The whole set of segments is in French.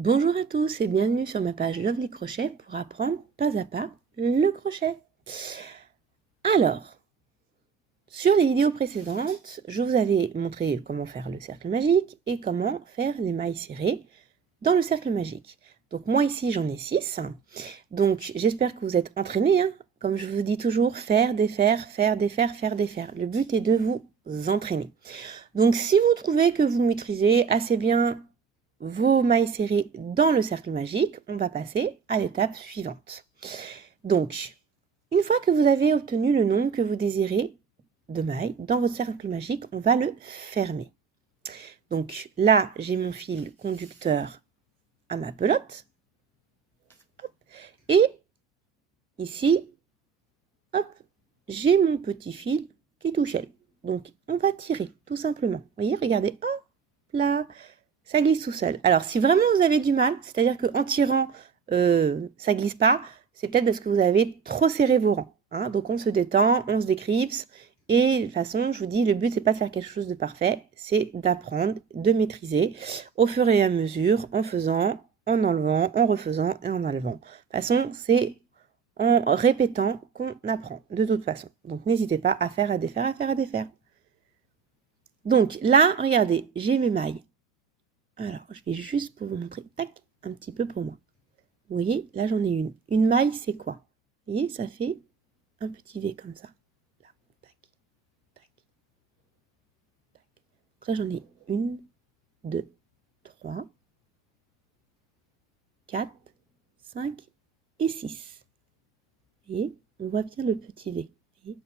Bonjour à tous et bienvenue sur ma page Lovely Crochet pour apprendre pas à pas le crochet. Alors, sur les vidéos précédentes, je vous avais montré comment faire le cercle magique et comment faire les mailles serrées dans le cercle magique. Donc moi ici j'en ai 6. Donc j'espère que vous êtes entraînés. Comme je vous dis toujours, faire, défaire, faire, défaire, faire, défaire. Le but est de vous entraîner. Donc si vous trouvez que vous maîtrisez assez bien vos mailles serrées dans le cercle magique, on va passer à l'étape suivante. Donc, une fois que vous avez obtenu le nombre que vous désirez de mailles dans votre cercle magique, on va le fermer. Donc là, j'ai mon fil conducteur à ma pelote. Et ici, hop, j'ai mon petit fil qui touche elle. Donc, on va tirer, tout simplement. Vous voyez, regardez, hop là, ça glisse tout seul. Alors, si vraiment vous avez du mal, c'est-à-dire qu'en tirant, ça glisse pas, c'est peut-être parce que vous avez trop serré vos rangs. Donc, on se détend, on se décrypse. Et de toute façon, je vous dis, le but, c'est pas de faire quelque chose de parfait, c'est d'apprendre, de maîtriser au fur et à mesure, en faisant, en enlevant, en refaisant et en enlevant. De toute façon, c'est en répétant qu'on apprend, de toute façon. Donc, n'hésitez pas à faire, à défaire, à faire, à défaire. Donc, là, regardez, j'ai mes mailles. Alors, je vais juste pour vous montrer, tac, un petit peu pour moi. Vous voyez, là j'en ai une. Une maille, c'est quoi? Vous voyez, ça fait un petit V comme ça. Là, tac, tac, tac. Donc là j'en ai une, deux, trois, quatre, cinq et six. Vous voyez, on voit bien le petit V. Vous voyez,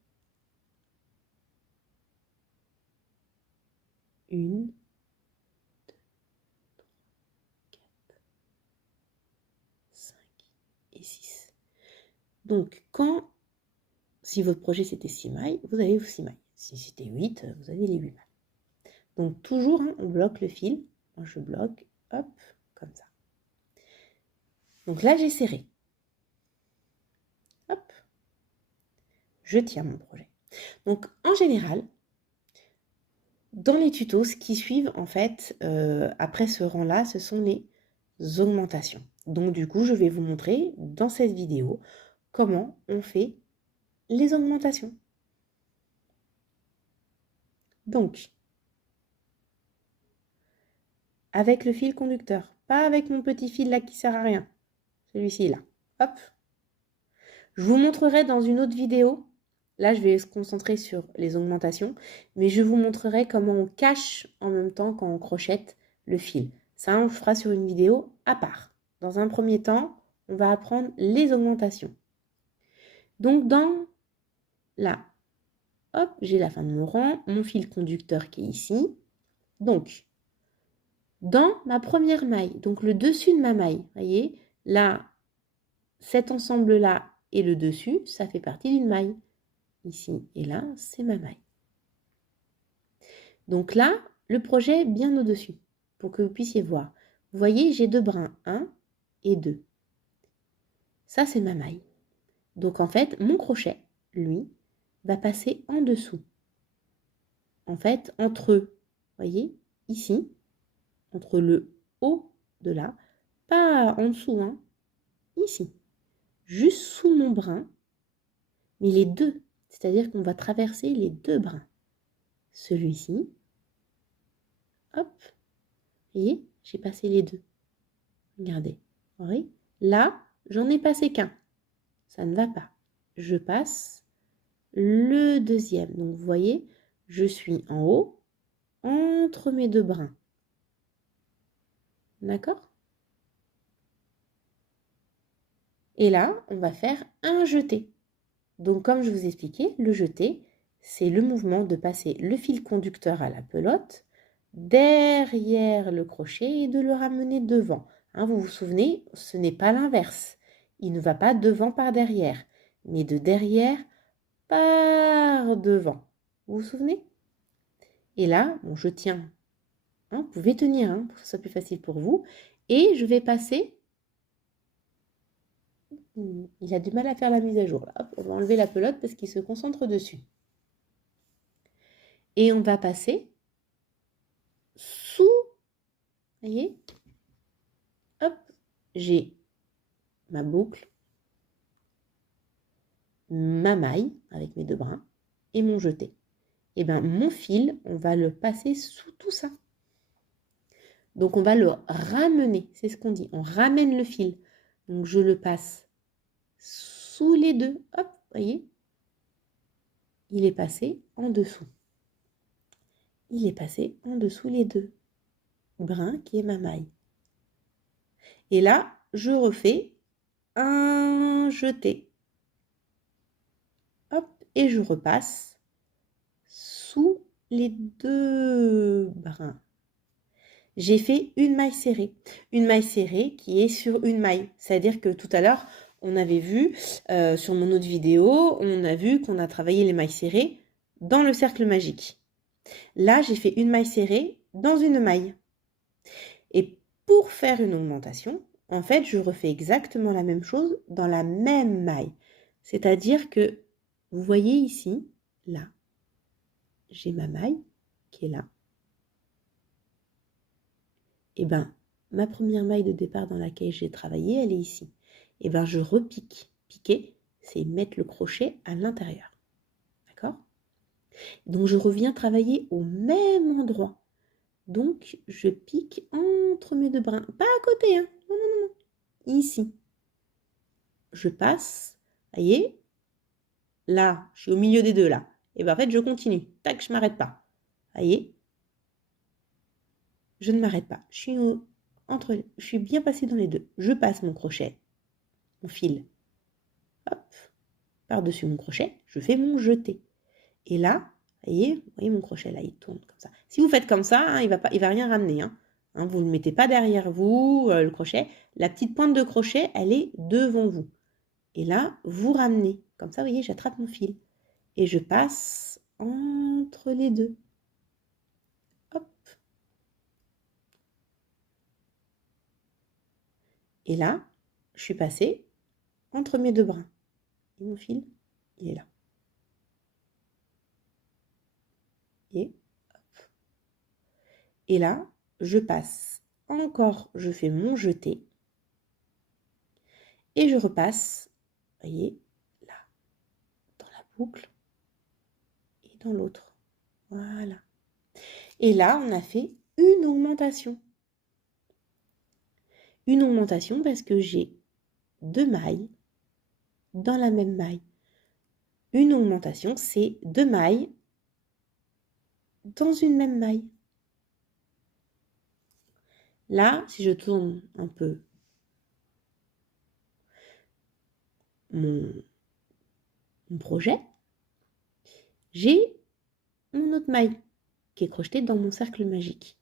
une, deux, quatre, cinq et six. Donc, si votre projet c'était 6 mailles, vous avez vos 6 mailles. Si c'était 8, vous avez les 8 mailles. Donc toujours, on bloque le fil. Moi, je bloque, hop, comme ça. Donc là, j'ai serré. Hop, je tiens mon projet. Donc en général, dans les tutos, ce qui suivent, en fait, après ce rang-là, ce sont les augmentations. Donc du coup, je vais vous montrer dans cette vidéo comment on fait les augmentations. Donc, avec le fil conducteur, pas avec mon petit fil là qui sert à rien. Celui-ci là. Hop. Je vous montrerai dans une autre vidéo. Là, je vais se concentrer sur les augmentations, mais je vous montrerai comment on cache en même temps quand on crochette le fil. Ça, on le fera sur une vidéo à part. Dans un premier temps, on va apprendre les augmentations. Donc, là, hop, j'ai la fin de mon rang, mon fil conducteur qui est ici. Donc, dans ma première maille, donc le dessus de ma maille, vous voyez, là, cet ensemble-là et le dessus, ça fait partie d'une maille. Ici et là, c'est ma maille. Donc là, le projet est bien au-dessus, pour que vous puissiez voir. Vous voyez, j'ai deux brins, 1 et 2. Ça, c'est ma maille. Donc en fait, mon crochet, lui, va passer en dessous. En fait, entre eux, vous voyez, ici, entre le haut de là, pas en dessous, ici, juste sous mon brin, mais les deux, c'est-à-dire qu'on va traverser les deux brins. Celui-ci, hop, vous voyez, j'ai passé les deux. Regardez, oui. Là, j'en ai passé qu'un. Ça ne va pas. Je passe le deuxième. Donc, vous voyez, je suis en haut, entre mes deux brins. D'accord? Et là, on va faire un jeté. Donc, comme je vous expliquais, le jeté, c'est le mouvement de passer le fil conducteur à la pelote, derrière le crochet et de le ramener devant. Vous vous souvenez, ce n'est pas l'inverse. Il ne va pas devant par derrière, mais de derrière par devant. Vous vous souvenez? Et là, bon, je tiens. Vous pouvez tenir pour que ce soit plus facile pour vous. Et je vais passer. Il a du mal à faire la mise à jour. Là. Hop, on va enlever la pelote parce qu'il se concentre dessus. Et on va passer sous, voyez, hop, j'ai ma boucle, ma maille avec mes 2 brins et mon jeté. Et bien mon fil, on va le passer sous tout ça. Donc on va le ramener, c'est ce qu'on dit, on ramène le fil. Donc je le passe sous les 2, hop, voyez, il est passé en dessous. Il est passé en dessous les 2 brins qui est ma maille. Et là, je refais un jeté. Hop, et je repasse sous les 2 brins. J'ai fait une maille serrée. Une maille serrée qui est sur une maille. C'est-à-dire que tout à l'heure, on avait vu, sur mon autre vidéo, on a vu qu'on a travaillé les mailles serrées dans le cercle magique. Là, j'ai fait une maille serrée dans une maille. Et pour faire une augmentation, en fait, je refais exactement la même chose dans la même maille. C'est-à-dire que, vous voyez ici, là, j'ai ma maille qui est là. Et bien, ma première maille de départ dans laquelle j'ai travaillé, elle est ici. Et bien, je repique. Piquer, c'est mettre le crochet à l'intérieur. D'accord? Donc, je reviens travailler au même endroit. Donc, je pique entre mes 2 brins. Pas à côté, hein? Non, non, non. Ici. Je passe. Voyez? Là, je suis au milieu des 2, là. Et bien, en fait, je continue. Tac, je ne m'arrête pas. Voyez? Je ne m'arrête pas. Je suis bien passée dans les 2. Je passe mon crochet, mon fil. Hop, par-dessus mon crochet, je fais mon jeté. Et là, vous voyez mon crochet, là, il tourne comme ça. Si vous faites comme ça, hein, il va rien ramener. Hein. Vous ne le mettez pas derrière vous, le crochet. La petite pointe de crochet, elle est devant vous. Et là, vous ramenez. Comme ça, vous voyez, j'attrape mon fil. Et je passe entre les 2. Hop. Et là, je suis passée entre mes 2 brins. Et mon fil, il est là. Et là, je passe encore, je fais mon jeté. Et je repasse, vous voyez, là, dans la boucle et dans l'autre. Voilà. Et là, on a fait une augmentation. Une augmentation parce que j'ai 2 mailles dans la même maille. Une augmentation, c'est 2 mailles dans une même maille. Là, si je tourne un peu mon projet, j'ai mon autre maille qui est crochetée dans mon cercle magique.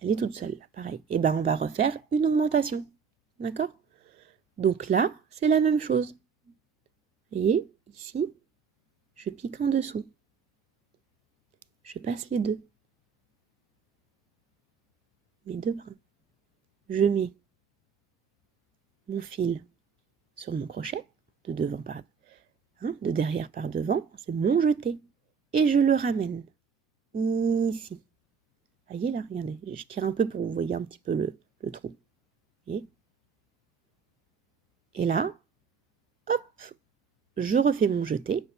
Elle est toute seule, là, pareil. Et bien, on va refaire une augmentation. D'accord? Donc là, c'est la même chose. Vous voyez, ici, je pique en dessous. Je passe les 2. Mes 2 brins. Je mets mon fil sur mon crochet, de devant par de derrière par devant, c'est mon jeté. Et je le ramène ici. Vous voyez là, regardez, je tire un peu pour que vous voyez un petit peu le trou. Vous voyez? Et là, hop, je refais mon jeté.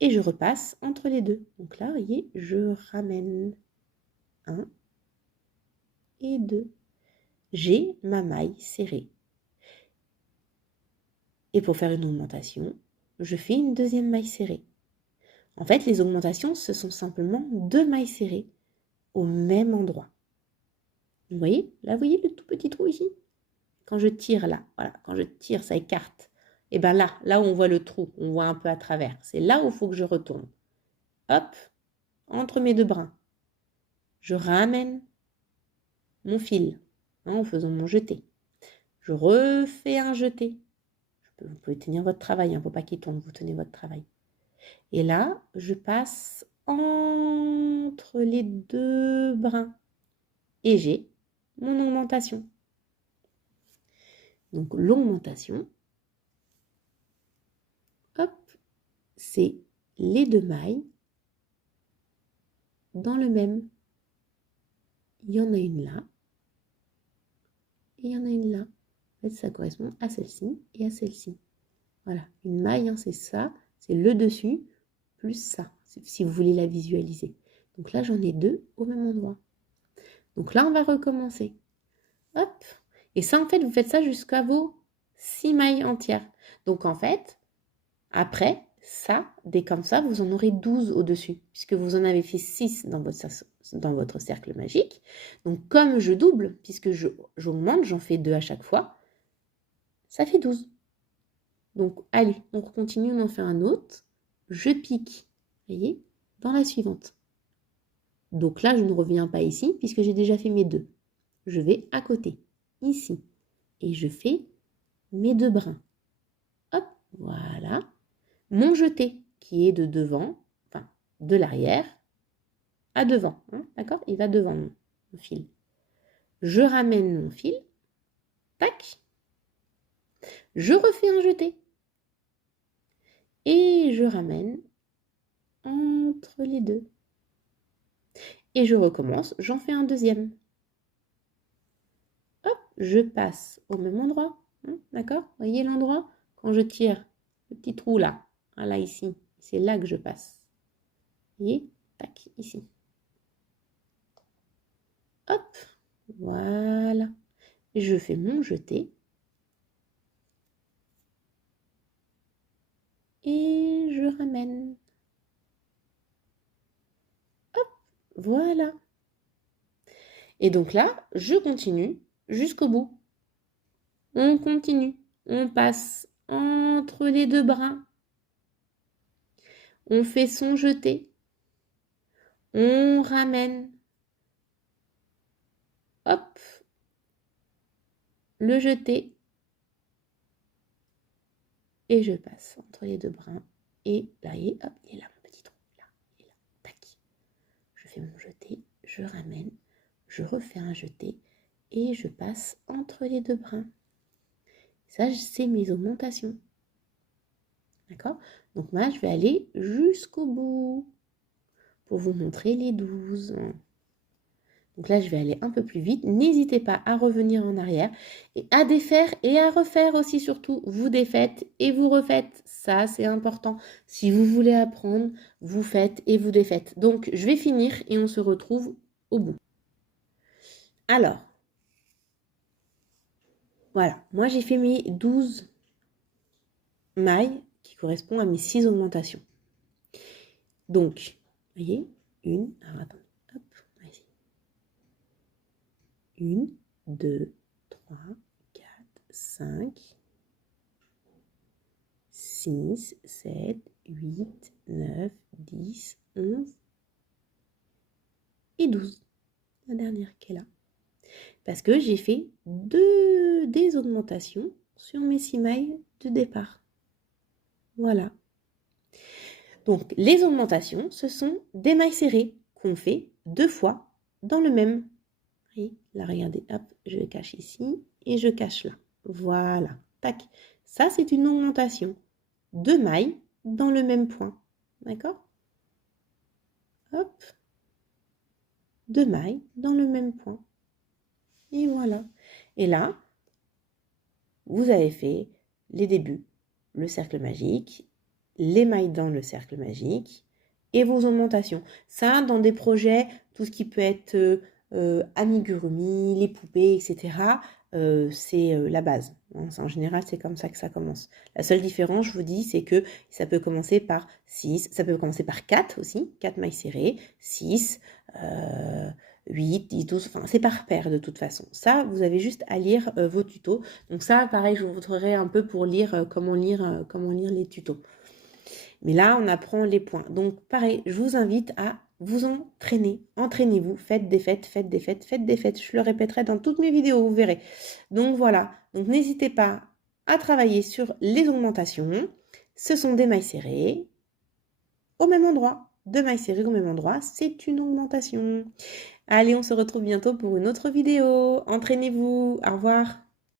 Et je repasse entre les 2. Donc là, vous voyez, je ramène 1 et 2. J'ai ma maille serrée. Et pour faire une augmentation, je fais une deuxième maille serrée. En fait, les augmentations, ce sont simplement 2 mailles serrées au même endroit. Vous voyez? Là, vous voyez le tout petit trou ici? Quand je tire là, voilà, quand je tire, ça écarte. Et bien là où on voit le trou, on voit un peu à travers. C'est là où il faut que je retourne. Hop, entre mes 2 brins. Je ramène mon fil en faisant mon jeté. Je refais un jeté. Vous pouvez tenir votre travail, il ne faut pas qu'il tombe, vous tenez votre travail. Et là, je passe entre les 2 brins. Et j'ai mon augmentation. Donc l'augmentation, hop, c'est les 2 mailles dans le même. Il y en a une là. et il y en a une là. En fait, ça correspond à celle-ci et à celle-ci. Voilà, une maille, hein, c'est ça, c'est le dessus plus ça, si vous voulez la visualiser. Donc là, j'en ai 2 au même endroit. Donc là, on va recommencer. Hop. Et ça, en fait, vous faites ça jusqu'à vos 6 mailles entières. Donc en fait, après, ça, dès comme ça, vous en aurez 12 au-dessus, puisque vous en avez fait 6 dans votre cercle magique. Donc comme je double, puisque j'augmente, j'en fais 2 à chaque fois, ça fait 12. Donc allez, on continue, on en fait un autre. Je pique, vous voyez, dans la suivante. Donc là, je ne reviens pas ici, puisque j'ai déjà fait mes 2. Je vais à côté, ici, et je fais mes 2 brins. Hop, voilà. Mon jeté, qui est de devant, enfin, de l'arrière, à devant, hein, d'accord? Il va devant mon fil. Je ramène mon fil, tac. Je refais un jeté. Et je ramène entre les deux. Et je recommence, j'en fais un deuxième. Hop, je passe au même endroit, hein, d'accord? Voyez l'endroit? Quand je tire le petit trou là, hein, là ici, c'est là que je passe. Vous voyez? Tac, ici. Hop, voilà. Je fais mon jeté. Et je ramène. Hop, voilà. Et donc là, je continue jusqu'au bout. On continue. On passe entre les 2 brins. On fait son jeté. On ramène. Hop. Le jeté. Et je passe entre les 2 brins. Et là, hop, il est là mon petit trou. Là, il est là. Tac. Je fais mon jeté. Je ramène. Je refais un jeté. Et je passe entre les 2 brins. Ça, c'est mes augmentations. D'accord? Donc moi, je vais aller jusqu'au bout pour vous montrer les 12. Donc là, je vais aller un peu plus vite. N'hésitez pas à revenir en arrière et à défaire et à refaire aussi surtout. Vous défaites et vous refaites. Ça, c'est important. Si vous voulez apprendre, vous faites et vous défaites. Donc, je vais finir et on se retrouve au bout. Alors, voilà. Moi, j'ai fait mes 12 mailles qui correspondent à mes 6 augmentations. Donc, vous voyez, une, alors attendez, hop, vas-y. 1, 2, 3, 4, 5, 6, 7, 8, 9, 10, 11 et 12. La dernière qui est là. Parce que j'ai fait des augmentations sur mes 6 mailles de départ. Voilà. Donc, les augmentations, ce sont des mailles serrées qu'on fait 2 fois dans le même. Et là, regardez, hop, je cache ici et je cache là. Voilà, tac. Ça, c'est une augmentation. 2 mailles dans le même point. D'accord? Hop. 2 mailles dans le même point. Et voilà. Et là, vous avez fait les débuts, le cercle magique, les mailles dans le cercle magique et vos augmentations. Ça, dans des projets, tout ce qui peut être amigurumi, les poupées, etc., c'est la base. En général, c'est comme ça que ça commence. La seule différence, je vous dis, c'est que ça peut commencer par 6, ça peut commencer par 4 aussi, 4 mailles serrées, 6, 8, 10, 12, enfin c'est par paire de toute façon. Ça, vous avez juste à lire vos tutos. Donc ça, pareil, je vous montrerai un peu pour lire comment lire les tutos. Mais là, on apprend les points. Donc pareil, je vous invite à vous entraîner. Entraînez-vous, faites des fêtes, faites des fêtes, faites des fêtes. Je le répéterai dans toutes mes vidéos, vous verrez. Donc voilà, donc n'hésitez pas à travailler sur les augmentations. Ce sont des mailles serrées au même endroit. 2 mailles serrées au même endroit, c'est une augmentation. Allez, on se retrouve bientôt pour une autre vidéo. Entraînez-vous. Au revoir.